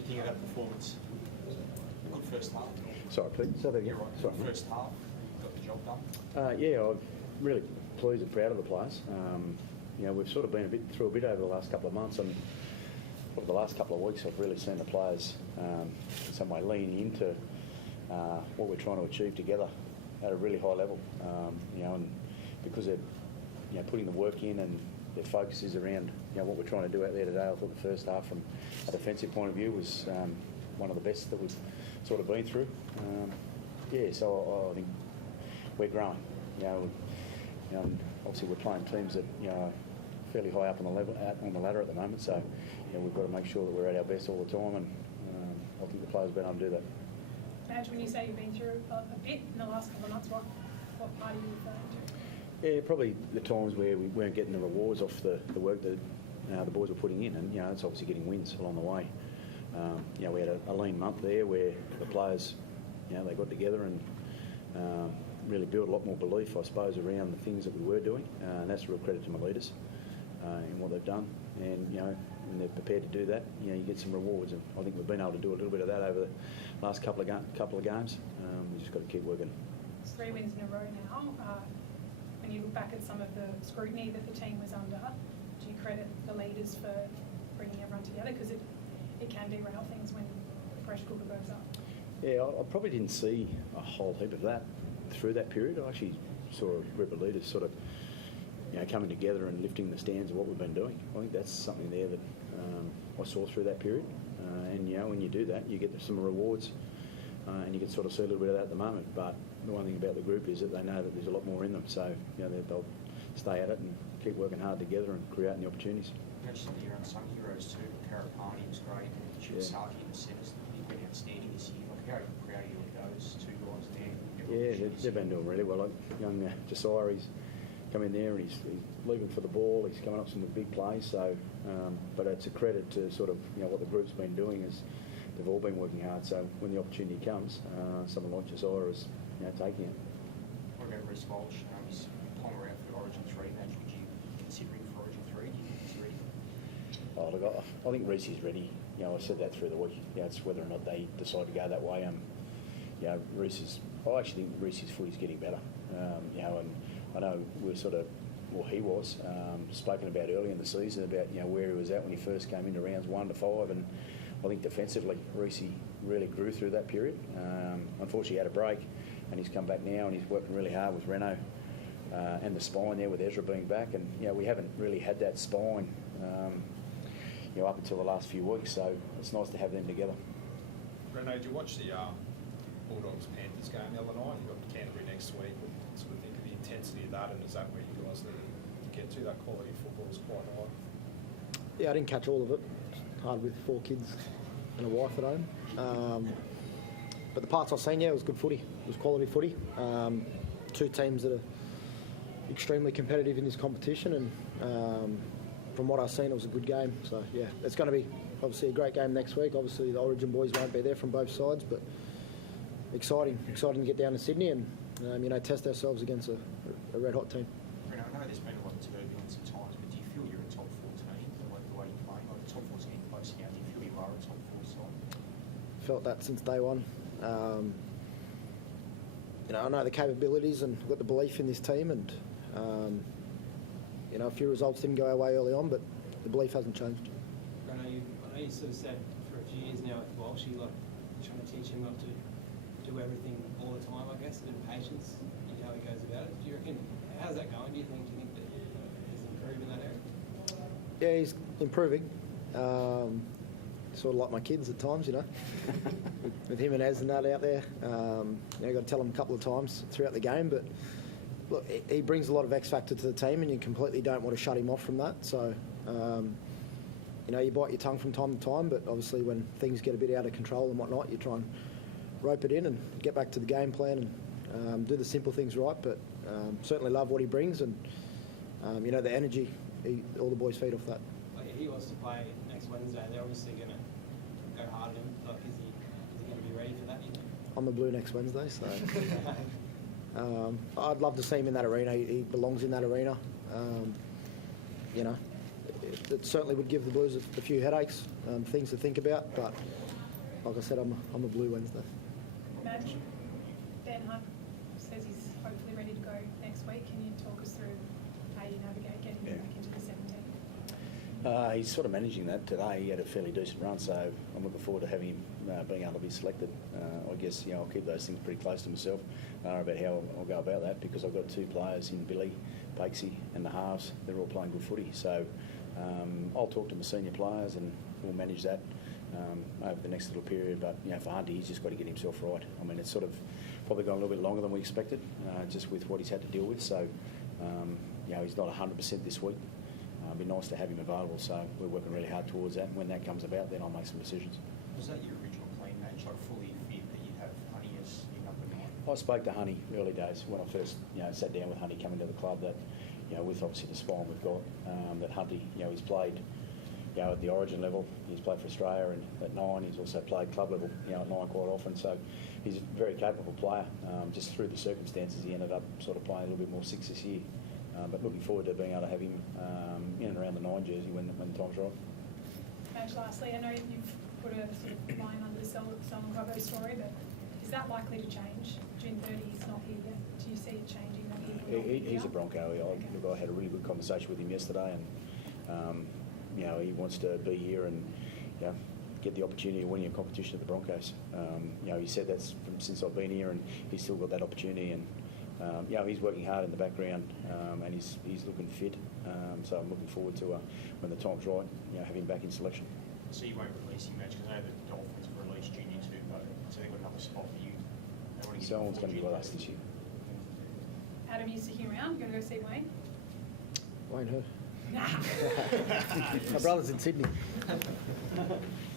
you think of that performance? Good first half. Sorry, Pete. Say that again. Right. Sorry. First half, got the job done. Yeah, I'm really pleased and proud of the players. We've sort of been through a bit over the last couple of months, and over the last couple of weeks, I've really seen the players in some way lean into what we're trying to achieve together at a really high level. And because they're putting the work in and their focus is around what we're trying to do out there today. I thought the first half, from a defensive point of view, was one of the best that we've sort of been through. So I think we're growing. And obviously we're playing teams that are fairly high up on the ladder at the moment. So we've got to make sure that we're at our best all the time, and I think the players have been able to do that. Madge, when you say you've been through a bit in the last couple of months, what part are you referring to? Yeah, probably the times where we weren't getting the rewards off the work that the boys were putting in, and it's obviously getting wins along the way. We had a lean month there where the players, they got together and really built a lot more belief, I suppose, around the things that we were doing, and that's a real credit to my leaders in what they've done. And when they're prepared to do that, you get some rewards, and I think we've been able to do a little bit of that over the last couple of games. We just got to keep working. It's 3 wins in a row now. When you look back at some of the scrutiny that the team was under, do you credit the leaders for bringing everyone together? Because it can derail things when the pressure cooker goes up. Yeah, I probably didn't see a whole heap of that through that period. I actually saw a group of leaders sort of coming together and lifting the stands of what we've been doing. I think that's something there that I saw through that period. And when you do that, you get some rewards, and you can sort of see a little bit of that at the moment. But the one thing about the group is that they know that there's a lot more in them. So they'll stay at it and keep working hard together and creating the opportunities. You mentioned that you're on some heroes too. Karapani was great. Chiwasaki in the centres. He's been outstanding this year. How proud are you of those two guys there? Yeah, they've been doing really well. Like young Josiah, he's come in there and he's leaving for the ball. He's coming up with some big plays. So, but it's a credit to sort of what the group's been doing is they've all been working hard. So when the opportunity comes, someone like Josiah is taking it. What about Reece Walsh? He's palmer out for Origin 3 match. Would you consider him for Origin 3? Do you think he's ready? Oh, look, I think Reece is ready. I said that through the week. It's whether or not they decide to go that way. I actually think Reece's footy's getting better. And I know we're sort of, he was spoken about early in the season about where he was at when he first came into rounds 1 to 5, and I think defensively Reece really grew through that period. Unfortunately, he had a break, and he's come back now, and he's working really hard with Renault and the spine there with Ezra being back, and we haven't really had that spine up until the last few weeks, so it's nice to have them together. Renault, did you watch the Bulldogs-Panthers game the other night? You've got Canterbury next week. What sort of think of the intensity of that, and is that where you guys need to get to? That quality of football is quite high. Yeah, I didn't catch all of it. It's hard with 4 kids and a wife at home. But the parts I've seen, it was good footy. It was quality footy. 2 teams that are extremely competitive in this competition, and from what I've seen, it was a good game. So, yeah, it's going to be obviously a great game next week. Obviously, the Origin boys won't be there from both sides, but exciting to get down to Sydney and test ourselves against a red-hot team. Renault, I know there's been a lot of turbulence at times, but do you feel you're a top 4 team, the way you're playing? Like the top 4's getting close now. Do you feel you are a top 4 side? Felt that since day one. I know the capabilities and got the belief in this team, and a few results didn't go our way early on, but the belief hasn't changed. I know you sort of said for a few years now with Walsh, you're trying to teach him not to do everything all the time, I guess, and patience in how he goes about it. Do you reckon, how's that going? Do you think that he's improved in that area? Yeah, he's improving. Sort of like my kids at times, with him and Az and that out there. Got to tell him a couple of times throughout the game, but look, he brings a lot of X factor to the team, and you completely don't want to shut him off from that. So, you bite your tongue from time to time, but obviously when things get a bit out of control and whatnot, you try and rope it in and get back to the game plan and do the simple things right. But certainly love what he brings, and the energy all the boys feed off that. Like, he wants to play next Wednesday. They're obviously going to go hard at him. Like, is he going to be ready for that? You think? I'm the Blue next Wednesday, so I'd love to see him in that arena. He belongs in that arena. it certainly would give the Blues a few headaches, things to think about. But like I said, I'm a Blue Wednesday. Madge, Ben Hunt says he's hopefully ready to go next week. Can you talk us through how you navigate getting him back into the 17? He's sort of managing that today. He had a fairly decent run, so I'm looking forward to having him being able to be selected. I guess I'll keep those things pretty close to myself. I don't know about how I'll go about that because I've got two players in Billy, Bakesy and the halves. They're all playing good footy, so I'll talk to my senior players and we'll manage that over the next little period. But for Hunty, he's just got to get himself right. I mean, it's sort of probably gone a little bit longer than we expected, just with what he's had to deal with. So he's not 100% this week. It'd be nice to have him available, so we're working really hard towards that. When that comes about, then I'll make some decisions. Was that your original plan, Madge, like fully fit that you'd have Honey as your number 9? I spoke to Honey early days when I first sat down with Honey coming to the club that with obviously the spine we've got, that Hunty, he's played at the origin level, he's played for Australia, and at 9 he's also played club level at 9 quite often, so he's a very capable player. Just through the circumstances he ended up sort of playing a little bit more 6 this year, but looking forward to being able to have him in and around the 9 jersey when the time's right. Madge, lastly, I know you've put a sort of line under the Suncorp story, but is that likely to change? June 30 is not here yet. Do you see it changing? He's a Bronco. I had a really good conversation with him yesterday, and he wants to be here and get the opportunity of winning a competition at the Broncos. He said that's since I've been here, and he's still got that opportunity. And he's working hard in the background, and he's looking fit. So I'm looking forward to when the time's right, have him back in selection. So you won't release him, Madge, because I know the Dolphins have released Junior too, but so they've got another spot for you. Someone's going to be with us this year. Adam, you sticking around? Going to go see Wayne? Wayne who? Nah. My brother's in Sydney.